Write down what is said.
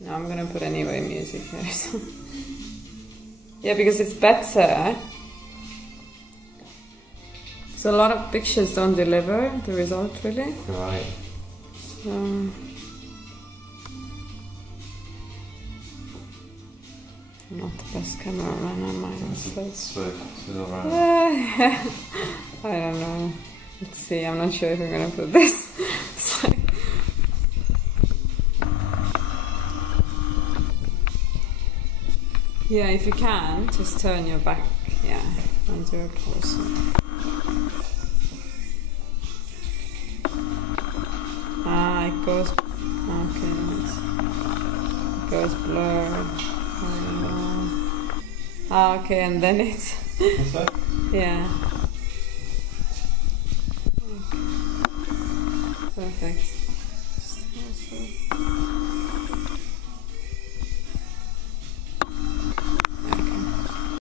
No, I'm gonna put anyway music here. So. Yeah, because it's better. So a lot of pictures don't deliver the result really. Right. I'm not the best cameraman on my own face. Smooth around. I don't know. Let's see, I'm not sure if I'm gonna put this. Yeah, if you can, just turn your back, yeah, and do it closer. Ah, it goes, okay, nice. It goes blurred. Ah, okay, and then it's, This way? yeah.